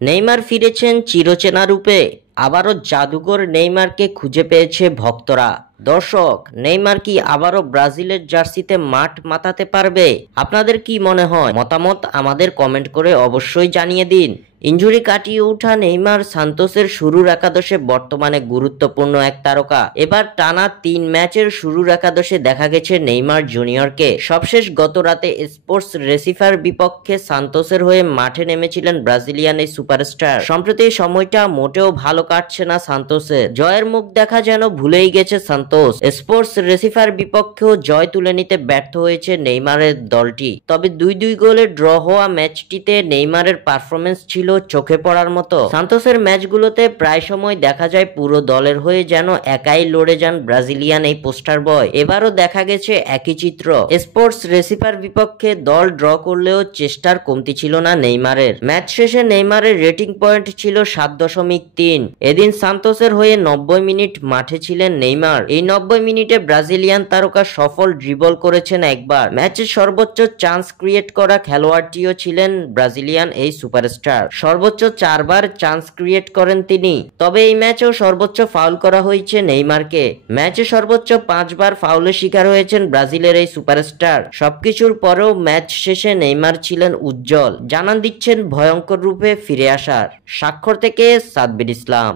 Neymar ফিরেছেন চিরচেনা রূপে। আবারও জাদুকর নেইমারকে খুঁজে পেয়েছে ভক্তরা। দর্শক, নেইমার কি আবারও ব্রাজিলের জার্সিতে মাঠ মাতাতে পারবে? আপনাদের কি মনে হয়? মতামত আমাদের কমেন্ট করে অবশ্যই জানিয়ে দিন। ইনজুরি কাটিয়ে ওঠা নেইমার সান্তোসের শুরুর একাদশে বর্তমানে গুরুত্বপূর্ণ এক তারকা। এবার টানা 3 ম্যাচের শুরুর একাদশে দেখা গেছে নেইমার জুনিয়রকে। সবশেষ গত রাতে স্পোর্টস রেসিফার বিপক্ষে সান্তোসের হয়ে মাঠে নেমেছিলেন ব্রাজিলিয়ান এই সুপারস্টার। সম্প্রতি সময়টা মোটেও ভালো কাটছে না সান্তোসের। জয়ের মুখ দেখা যেন ভুলেই গেছে সান্তোস। স্পোর্টস রেসিফার বিপক্ষেও জয় তুলে নিতে ব্যর্থ হয়েছে নেইমারের দলটি। তবে 2-2 গোলে ড্র হওয়া ম্যাচটিতে নেইমারের পারফরমেন্স ছিল চোখে পড়ার মতো। সান্তোসের ম্যাচগুলোতে প্রায় সময় দেখা যায় পুরো দলের হয়ে যেন একাই লড়ে যান ব্রাজিলিয়ান এই পোস্টার বয়। এবারও দেখা গেছে একই চিত্র। স্পোর্টস রেসিফার বিপক্ষে দল ড্র করলেও চেষ্টার কমতি ছিল না নেইমারের। ম্যাচ শেষে নেইমারের রেটিং পয়েন্ট ছিল 7.3। এদিন সান্তোসের হয়ে 90 মিনিট মাঠে ছিলেন নেইমার। এই 90 মিনিটে ব্রাজিলিয়ান তারকা সফল ড্রিবল করেছেন একবার। ম্যাচের সর্বোচ্চ চান্স ক্রিয়েট করা খেলোয়াড়টিও ছিলেন ব্রাজিলিয়ান এই সুপারস্টার। সর্বোচ্চ 4 বার চান্স ক্রিয়েট করেন তিনি। তবে এই ম্যাচেও সর্বোচ্চ ফাউল করা হয়েছে নেইমারকে। ম্যাচে সর্বোচ্চ 5 বার ফাউলের শিকার হয়েছেন ব্রাজিলের এই সুপারস্টার। সবকিছুর পরেও ম্যাচ শেষে নেইমার ছিলেন উজ্জ্বল, জানান দিচ্ছেন ভয়ঙ্কর রূপে ফিরে আসার। স্বাক্ষর থেকে সাব্বির ইসলাম।